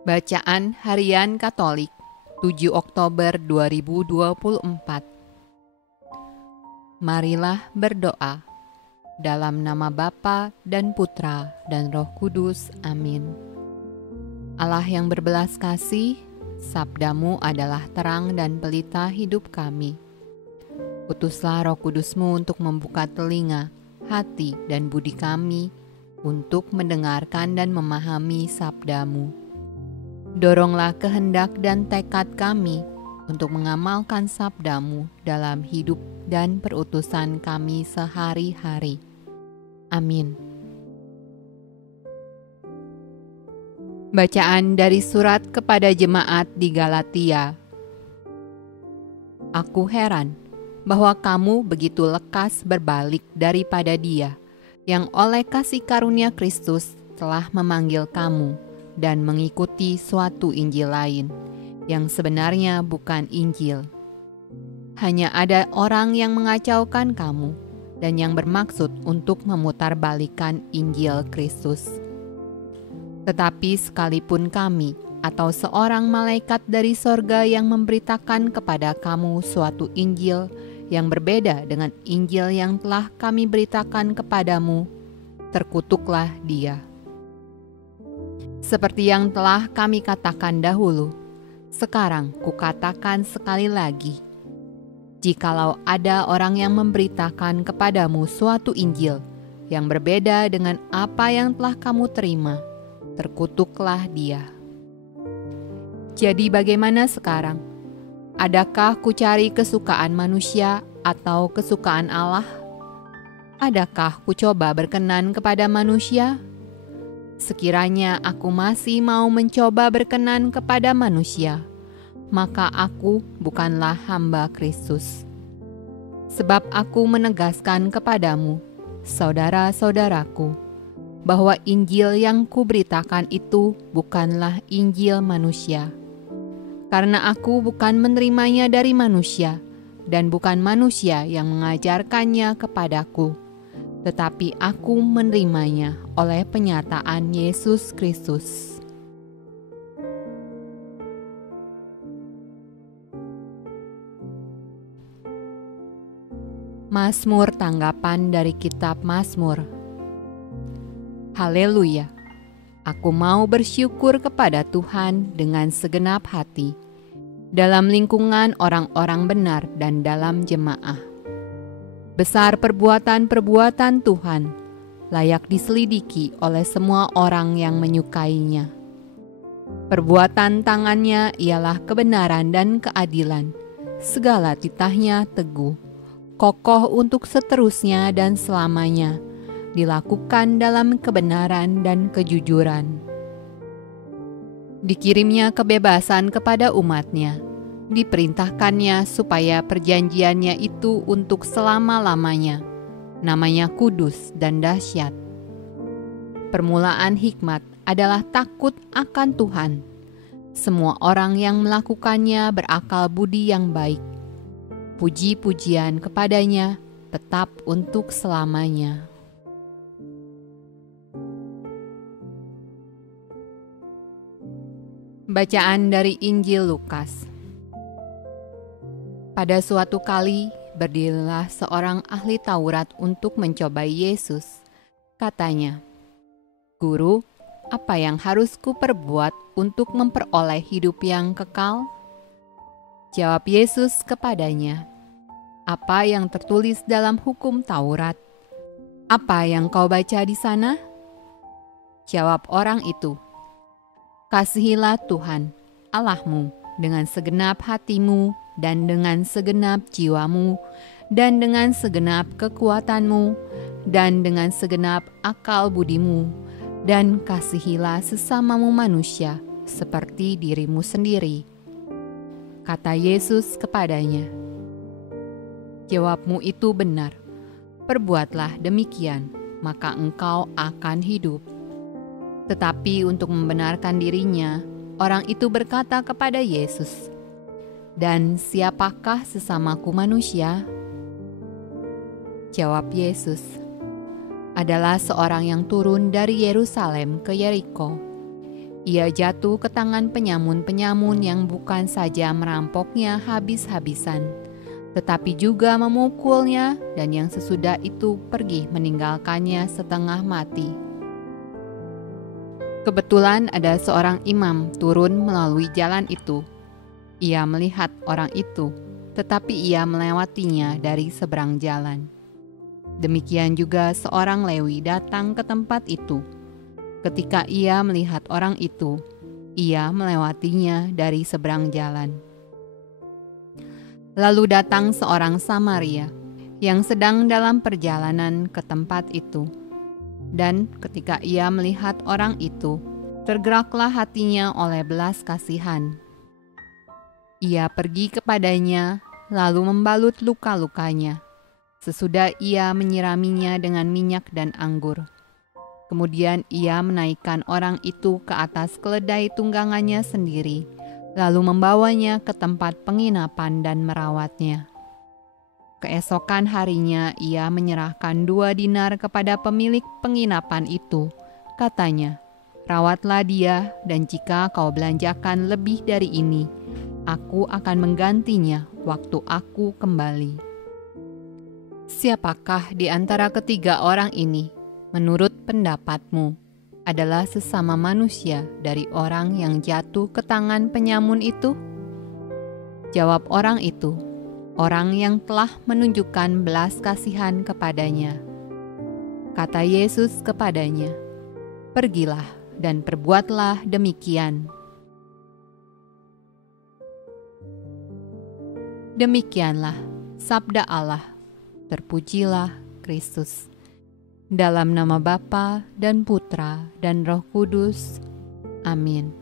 Bacaan Harian Katolik 7 Oktober 2024. Marilah berdoa. Dalam nama Bapa dan Putra dan Roh Kudus. Amin. Allah yang berbelas kasih, sabdamu adalah terang dan pelita hidup kami. Utuslah Roh Kudusmu untuk membuka telinga, hati, dan budi kami untuk mendengarkan dan memahami sabdamu. Doronglah kehendak dan tekad kami untuk mengamalkan sabdamu dalam hidup dan perutusan kami sehari-hari. Amin. Bacaan dari surat kepada jemaat di Galatia. Aku heran bahwa kamu begitu lekas berbalik daripada Dia yang oleh kasih karunia Kristus telah memanggil kamu dan mengikuti suatu Injil lain, yang sebenarnya bukan Injil. Hanya ada orang yang mengacaukan kamu, dan yang bermaksud untuk memutarbalikkan Injil Kristus. Tetapi sekalipun kami, atau seorang malaikat dari sorga yang memberitakan kepada kamu suatu Injil yang berbeda dengan Injil yang telah kami beritakan kepadamu, terkutuklah dia. Seperti yang telah kami katakan dahulu, sekarang kukatakan sekali lagi. Jikalau ada orang yang memberitakan kepadamu suatu Injil yang berbeda dengan apa yang telah kamu terima, terkutuklah dia. Jadi bagaimana sekarang? Adakah kucari kesukaan manusia atau kesukaan Allah? Adakah kucoba berkenan kepada manusia? Sekiranya aku masih mau mencoba berkenan kepada manusia, maka aku bukanlah hamba Kristus. Sebab aku menegaskan kepadamu, saudara-saudaraku, bahwa Injil yang kuberitakan itu bukanlah Injil manusia. Karena aku bukan menerimanya dari manusia, dan bukan manusia yang mengajarkannya kepadaku, tetapi aku menerimanya oleh penyataan Yesus Kristus. Mazmur tanggapan dari kitab Mazmur. Haleluya! Aku mau bersyukur kepada Tuhan dengan segenap hati, dalam lingkungan orang-orang benar dan dalam jemaah. Besar perbuatan-perbuatan Tuhan, layak diselidiki oleh semua orang yang menyukainya. Perbuatan tangannya ialah kebenaran dan keadilan, segala titahnya teguh, kokoh untuk seterusnya dan selamanya, dilakukan dalam kebenaran dan kejujuran. Dikirimnya kebebasan kepada umatnya, diperintahkannya supaya perjanjiannya itu untuk selama-lamanya, namanya kudus dan dahsyat. Permulaan hikmat adalah takut akan Tuhan. Semua orang yang melakukannya berakal budi yang baik. Puji-pujian kepadanya tetap untuk selamanya. Bacaan dari Injil Lukas. Pada suatu kali, berdirilah seorang ahli Taurat untuk mencobai Yesus. Katanya, "Guru, apa yang harus kuperbuat untuk memperoleh hidup yang kekal?" Jawab Yesus kepadanya, "Apa yang tertulis dalam hukum Taurat? Apa yang kau baca di sana?" Jawab orang itu, "Kasihilah Tuhan, Allahmu, dengan segenap hatimu, dan dengan segenap jiwamu, dan dengan segenap kekuatanmu, dan dengan segenap akal budimu, dan kasihilah sesamamu manusia seperti dirimu sendiri." Kata Yesus kepadanya, "Jawabmu itu benar, perbuatlah demikian, maka engkau akan hidup." Tetapi untuk membenarkan dirinya, orang itu berkata kepada Yesus, "Dan siapakah sesamaku manusia?" Jawab Yesus, adalah seorang yang turun dari Yerusalem ke Yeriko. Ia jatuh ke tangan penyamun-penyamun yang bukan saja merampoknya habis-habisan, tetapi juga memukulnya, dan yang sesudah itu pergi meninggalkannya setengah mati. Kebetulan ada seorang imam turun melalui jalan itu. Ia melihat orang itu, tetapi ia melewatinya dari seberang jalan. Demikian juga seorang Lewi datang ke tempat itu. Ketika ia melihat orang itu, ia melewatinya dari seberang jalan. Lalu datang seorang Samaria yang sedang dalam perjalanan ke tempat itu. Dan ketika ia melihat orang itu, tergeraklah hatinya oleh belas kasihan. Ia pergi kepadanya, lalu membalut luka-lukanya. Sesudah ia menyiraminya dengan minyak dan anggur. Kemudian ia menaikkan orang itu ke atas keledai tunggangannya sendiri, lalu membawanya ke tempat penginapan dan merawatnya. Keesokan harinya ia menyerahkan 2 dinar kepada pemilik penginapan itu. Katanya, "Rawatlah dia, dan jika kau belanjakan lebih dari ini, aku akan menggantinya waktu aku kembali." Siapakah di antara ketiga orang ini, menurut pendapatmu, adalah sesama manusia dari orang yang jatuh ke tangan penyamun itu? Jawab orang itu, orang yang telah menunjukkan belas kasihan kepadanya. Kata Yesus kepadanya, "Pergilah dan perbuatlah demikian." Demikianlah sabda Allah. Terpujilah Kristus. Dalam nama Bapa dan Putra dan Roh Kudus. Amin.